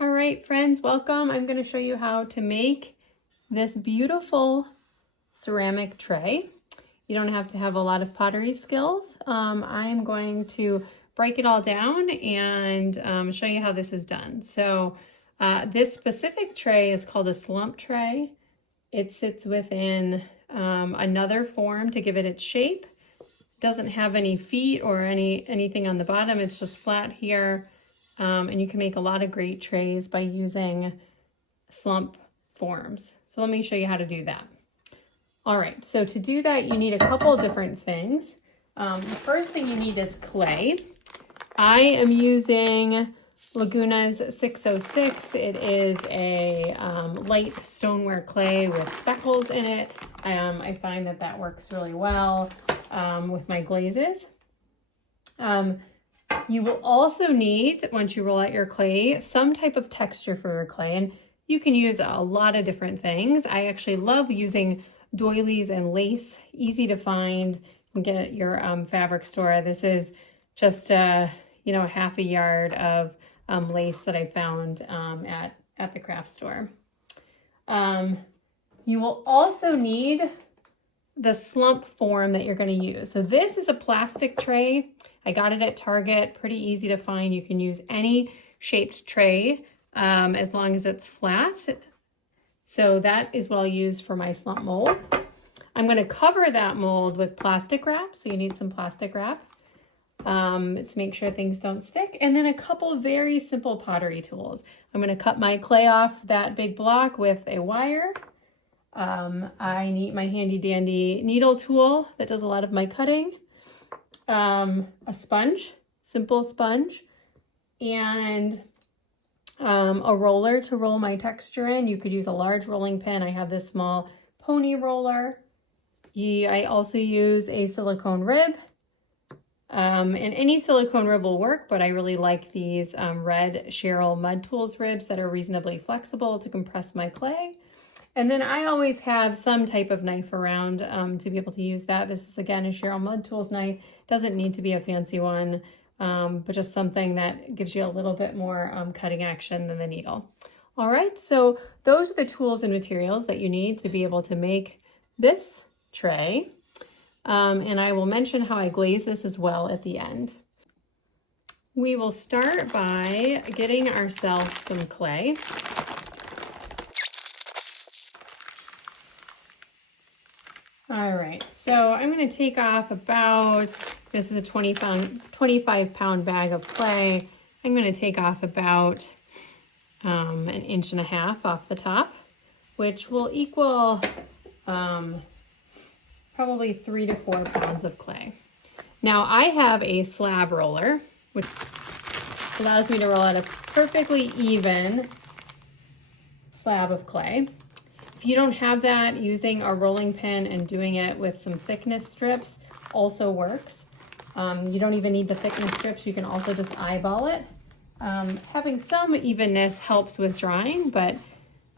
All right, friends, welcome. I'm going to show you how to make this beautiful ceramic tray. You don't have to have a lot of pottery skills. I'm going to break it all down and show you how this is done. So this specific tray is called a slump tray. It sits within another form to give it its shape. It doesn't have any feet or anything on the bottom. It's just flat here. And you can make a lot of great trays by using slump forms. So let me show you how to do that. All right, so to do that, you need a couple of different things. The first thing you need is clay. I am using Laguna's 606. It is a light stoneware clay with speckles in it. I find that works really well with my glazes. You will also need, once you roll out your clay, some type of texture for your clay, and you can use a lot of different things. I actually love using doilies and lace, easy to find. You can get at your fabric store. This is just half a yard of lace that I found at the craft store. You will also need the slump form that you're going to use. So this is a plastic tray. I got it at Target, pretty easy to find. You can use any shaped tray as long as it's flat. So that is what I'll use for my slump mold. I'm going to cover that mold with plastic wrap. So you need some plastic wrap to make sure things don't stick. And then a couple of very simple pottery tools. I'm going to cut my clay off that big block with a wire. I need my handy dandy needle tool that does a lot of my cutting. A sponge, simple sponge, and a roller to roll my texture in. You could use a large rolling pin. I have this small pony roller. I also use a silicone rib, and any silicone rib will work, but I really like these red Cheryl Mud Tools ribs that are reasonably flexible to compress my clay. And then I always have some type of knife around to be able to use that. This is, again, a Cheryl Mud Tools knife. Doesn't need to be a fancy one, but just something that gives you a little bit more cutting action than the needle. All right, so those are the tools and materials that you need to be able to make this tray. And I will mention how I glaze this as well at the end. We will start by getting ourselves some clay. All right, so I'm going to take off about, this is a 25 pound bag of clay. I'm going to take off about 1.5 inches off the top, which will equal probably 3 to 4 pounds of clay. Now I have a slab roller, which allows me to roll out a perfectly even slab of clay. If you don't have that, using a rolling pin and doing it with some thickness strips also works. You don't even need the thickness strips. You can also just eyeball it. Having some evenness helps with drying, but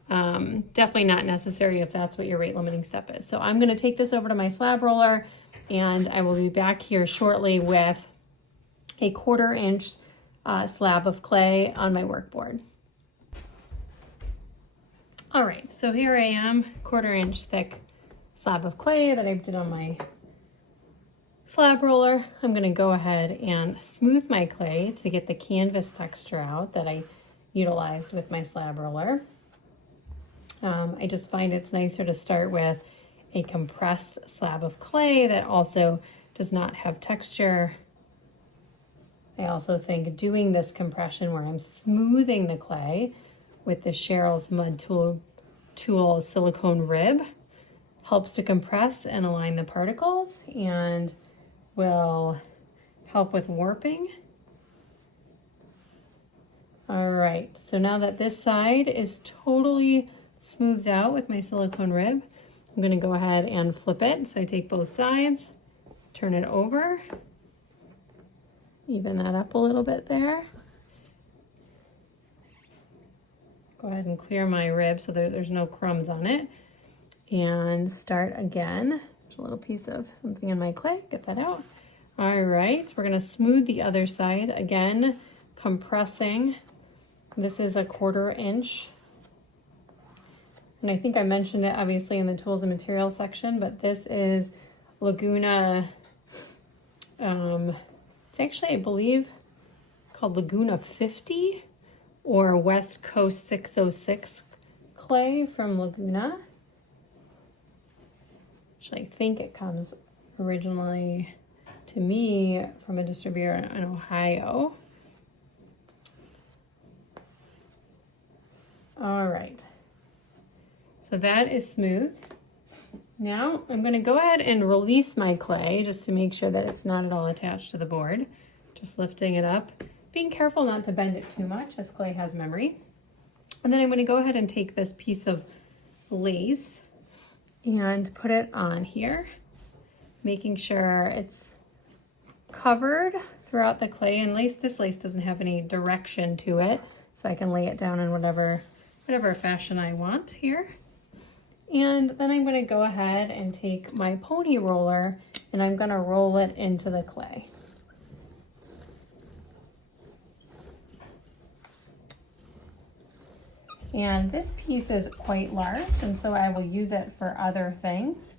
definitely not necessary if that's what your rate limiting step is. So I'm going to take this over to my slab roller, and I will be back here shortly with a 1/4 inch slab of clay on my workboard. All right, so here I am, 1/4 inch thick slab of clay that I've did on my slab roller. I'm gonna go ahead and smooth my clay to get the canvas texture out that I utilized with my slab roller. I just find it's nicer to start with a compressed slab of clay that also does not have texture. I also think doing this compression where I'm smoothing the clay with the Cheryl's Mud Tool silicone rib helps to compress and align the particles and will help with warping. All right, so now that this side is totally smoothed out with my silicone rib, I'm going to go ahead and flip it. So I take both sides, turn it over, even that up a little bit there. Go ahead and clear my rib so there's no crumbs on it. And start again. There's a little piece of something in my clay. Get that out. All right, so we're going to smooth the other side. Again, compressing This is a 1/4 inch. And I think I mentioned it obviously in the tools and materials section, but this is Laguna. It's actually, I believe, called Laguna 50 or West Coast 606 clay from Laguna. Actually, I think it comes originally to me from a distributor in Ohio. All right, so that is smoothed. Now I'm going to go ahead and release my clay just to make sure that it's not at all attached to the board. Just lifting it up, being careful not to bend it too much as clay has memory. And then I'm going to go ahead and take this piece of lace and put it on here, making sure it's covered throughout the clay. And this lace doesn't have any direction to it, so I can lay it down in whatever fashion I want here. And then I'm going to go ahead and take my pony roller and I'm going to roll it into the clay. And this piece is quite large, and so I will use it for other things,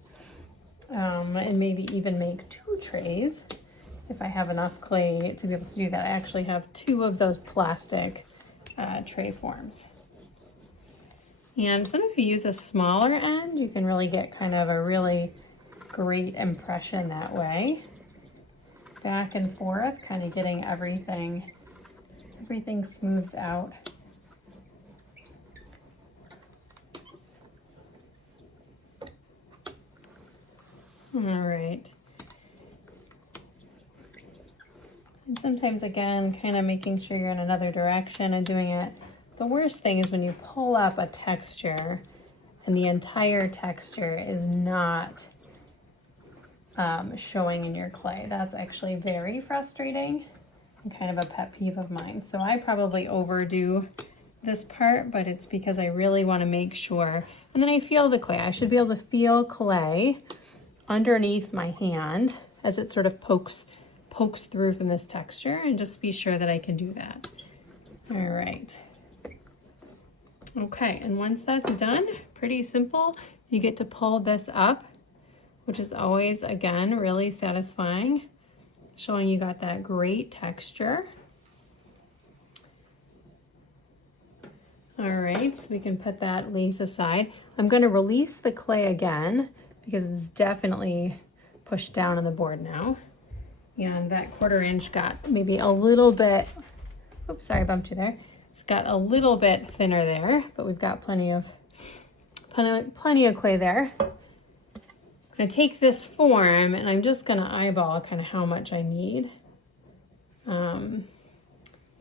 and maybe even make 2 trays if I have enough clay to be able to do that. I actually have 2 of those plastic tray forms. And sometimes if you use a smaller end, you can really get kind of a really great impression that way. Back and forth, kind of getting everything smoothed out. All right. And sometimes, again, kind of making sure you're in another direction and doing it. The worst thing is when you pull up a texture and the entire texture is not showing in your clay. That's actually very frustrating and kind of a pet peeve of mine. So I probably overdo this part, but it's because I really want to make sure. And then I feel the clay. I should be able to feel clay underneath my hand as it sort of pokes through from this texture, and just be sure that I can do that. All right. Okay, and once that's done, pretty simple, you get to pull this up, which is always, again, really satisfying, showing you got that great texture. All right, so we can put that lace aside. I'm going to release the clay again because it's definitely pushed down on the board now. And that 1/4 inch got maybe a little bit, oops, sorry, I bumped you there. It's got a little bit thinner there, but we've got plenty of clay there. I'm going to take this form and I'm just going to eyeball kind of how much I need. And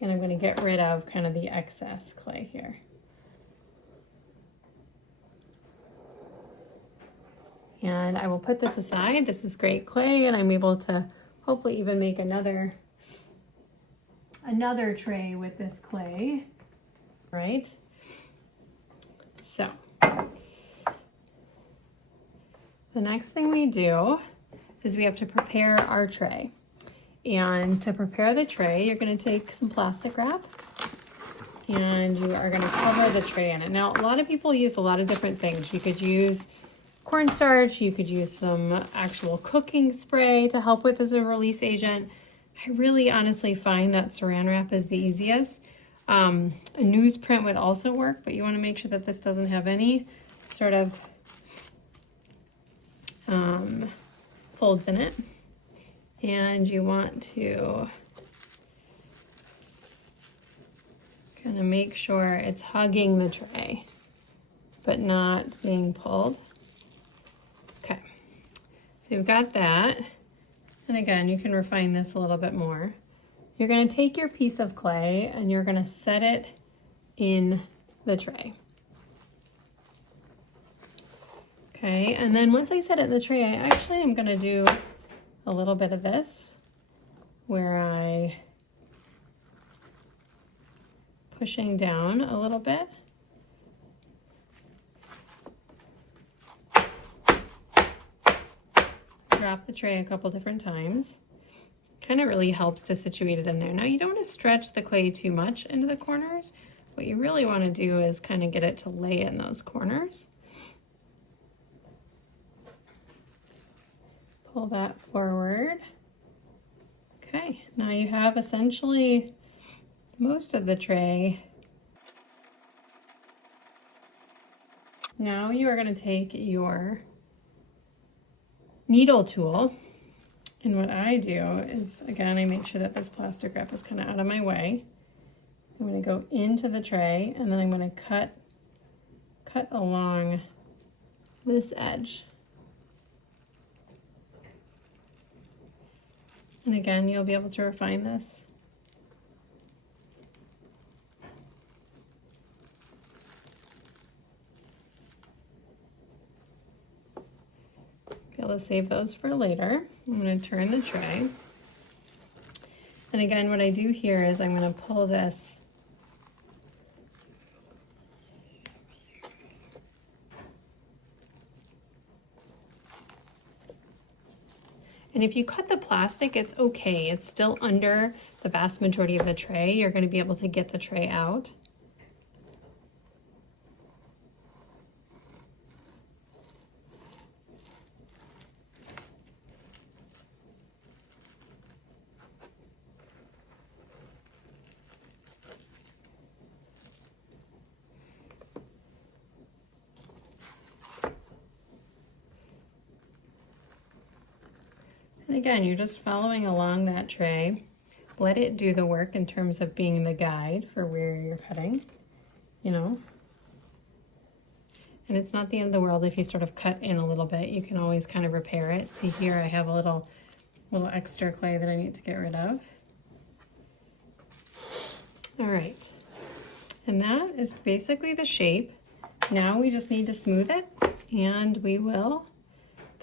I'm going to get rid of kind of the excess clay here. And I will put this aside. This is great clay, and I'm able to hopefully even make another tray with this clay, right? So the next thing we do is we have to prepare our tray. And to prepare the tray, you're going to take some plastic wrap and you are going to cover the tray in it. Now, a lot of people use a lot of different things. You could use cornstarch, you could use some actual cooking spray to help with as a release agent. I really honestly find that Saran Wrap is the easiest. A newsprint would also work, but you want to make sure that this doesn't have any sort of folds in it. And you want to kind of make sure it's hugging the tray, but not being pulled. Okay, so you've got that. And again, you can refine this a little bit more. You're going to take your piece of clay and you're going to set it in the tray. Okay, and then once I set it in the tray, I actually am going to do a little bit of this where I pushing down a little bit. Drop the tray a couple different times. Kind of really helps to situate it in there. Now you don't want to stretch the clay too much into the corners, What you really want to do is kind of get it to lay in those corners. Pull that forward. Okay, now you have essentially most of the tray. Now you are going to take your needle tool, and what I do is, again, I make sure that this plastic wrap is kind of out of my way. I'm going to go into the tray, and then I'm going to cut along this edge. And again, you'll be able to refine this. Be able to save those for later. I'm going to turn the tray. And again, what I do here is I'm going to pull this and if you cut the plastic, it's okay. It's still under the vast majority of the tray. You're going to be able to get the tray out. And again, you're just following along that tray. Let it do the work in terms of being the guide for where you're cutting, you know. And it's not the end of the world if you sort of cut in a little bit. You can always kind of repair it. See here, I have a little extra clay that I need to get rid of. All right, and that is basically the shape. Now we just need to smooth it, and we will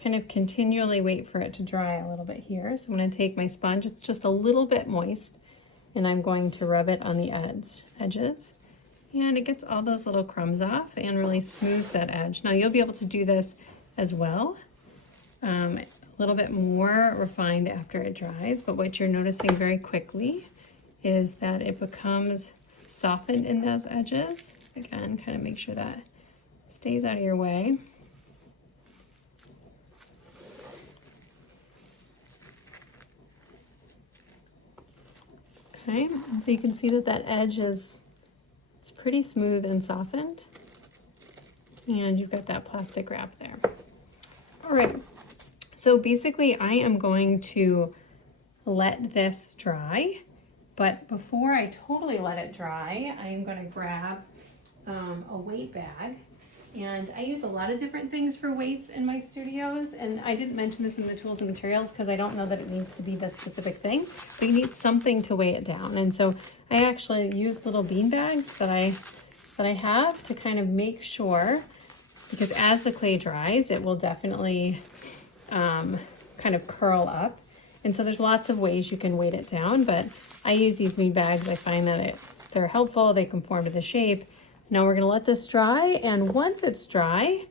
kind of continually wait for it to dry a little bit here. So I'm going to take my sponge, it's just a little bit moist, and I'm going to rub it on the edges. And it gets all those little crumbs off and really smooths that edge. Now you'll be able to do this as well, a little bit more refined after it dries, but what you're noticing very quickly is that it becomes softened in those edges. Again, kind of make sure that stays out of your way. Okay, and so you can see that that edge is pretty smooth and softened, and you've got that plastic wrap there. All right, so basically I am going to let this dry, but before I totally let it dry, I am going to grab a weight bag. And I use a lot of different things for weights in my studios, and I didn't mention this in the tools and materials because I don't know that it needs to be this specific thing, but you need something to weigh it down. And so I actually use little bean bags that I have to kind of make sure, because as the clay dries, it will definitely kind of curl up. And so there's lots of ways you can weight it down, but I use these bean bags. I find that they're helpful. They conform to the shape. Now we're going to let this dry, and once it's dry,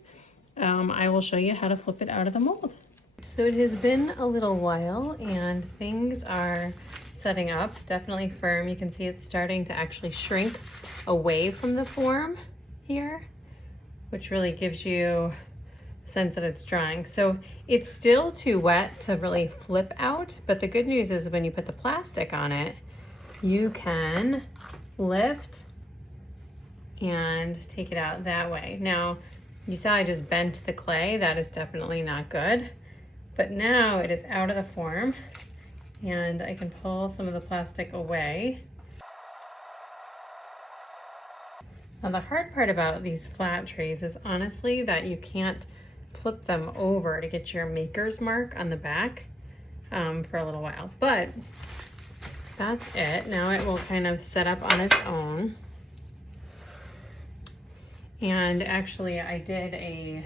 I will show you how to flip it out of the mold. So it has been a little while, and things are setting up, definitely firm. You can see it's starting to actually shrink away from the form here, which really gives you a sense that it's drying. So it's still too wet to really flip out, but the good news is when you put the plastic on it, you can lift and take it out that way. Now, you saw I just bent the clay. That is definitely not good. But now it is out of the form, and I can pull some of the plastic away. Now, the hard part about these flat trays is honestly that you can't flip them over to get your maker's mark on the back for a little while. But that's it. Now it will kind of set up on its own. And actually I did a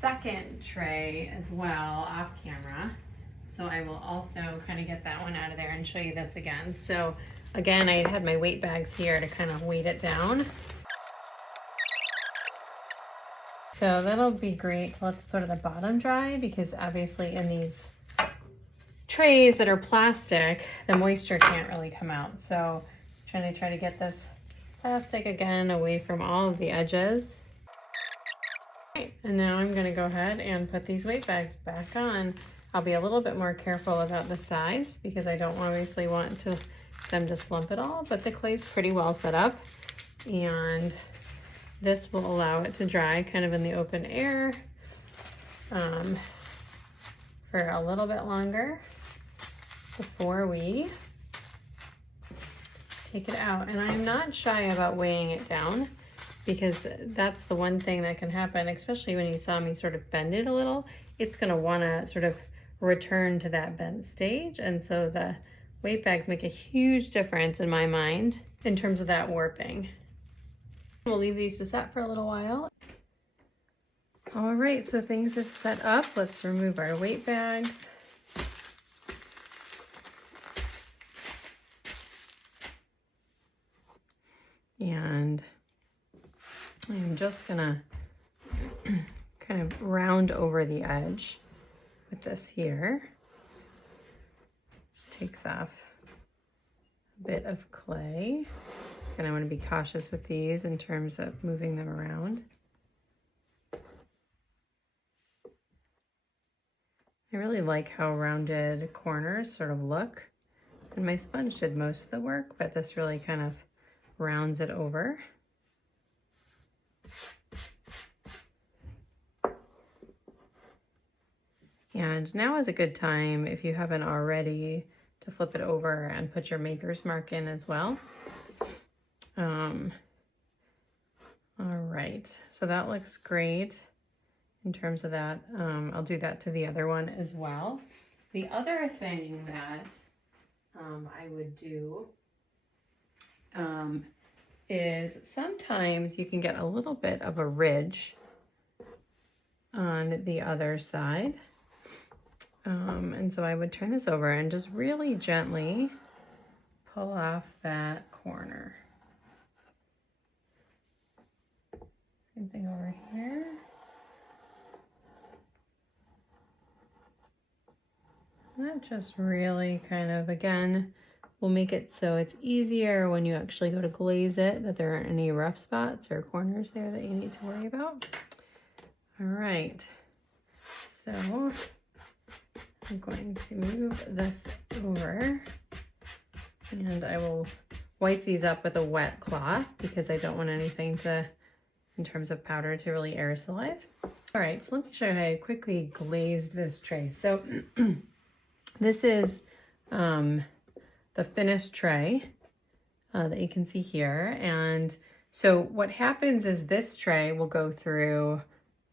second tray as well off camera, so I will also kind of get that one out of there and show you this again. So again, I had my weight bags here to kind of weight it down. So that'll be great to let sort of the bottom dry, because obviously in these trays that are plastic, the moisture can't really come out. So I'm trying to get this plastic again away from all of the edges. Okay, and now I'm gonna go ahead and put these weight bags back on. I'll be a little bit more careful about the sides because I don't obviously want them to slump at all, but the clay's pretty well set up, and this will allow it to dry kind of in the open air for a little bit longer before we take it out. And I'm not shy about weighing it down because that's the one thing that can happen, especially when you saw me sort of bend it a little. It's gonna wanna sort of return to that bent stage. And so the weight bags make a huge difference in my mind in terms of that warping. We'll leave these to set for a little while. All right, so things are set up. Let's remove our weight bags. And I'm just gonna kind of round over the edge with this here. Takes off a bit of clay. And I want to be cautious with these in terms of moving them around. I really like how rounded corners sort of look. And my sponge did most of the work, but this really kind of rounds it over. And now is a good time, if you haven't already, to flip it over and put your maker's mark in as well. All right, so that looks great in terms of that. I'll do that to the other one as well. The other thing that I would do is sometimes you can get a little bit of a ridge on the other side. And so I would turn this over and just really gently pull off that corner. Same thing over here. That just really kind of, again, will make it so it's easier when you actually go to glaze it, that there aren't any rough spots or corners there that you need to worry about. All right, so I'm going to move this over, and I will wipe these up with a wet cloth because I don't want anything to, in terms of powder, to really aerosolize. All right, so let me show you how I quickly glazed this tray. So this is the finished tray that you can see here. And so what happens is this tray will go through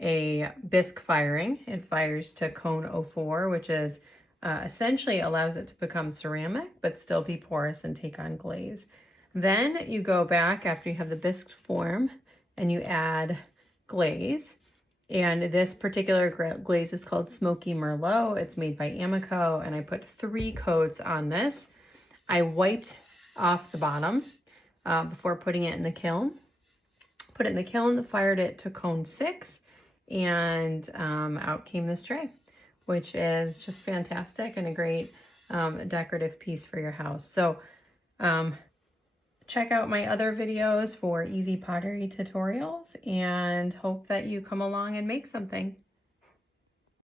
a bisque firing. It fires to cone 04, which is essentially allows it to become ceramic, but still be porous and take on glaze. Then you go back after you have the bisque form and you add glaze. And this particular glaze is called Smokey Merlot. It's made by Amaco, and I put 3 coats on this. I wiped off the bottom before putting it in the kiln. Put it in the kiln, fired it to cone 6, and out came this tray, which is just fantastic and a great decorative piece for your house. So check out my other videos for easy pottery tutorials, and hope that you come along and make something.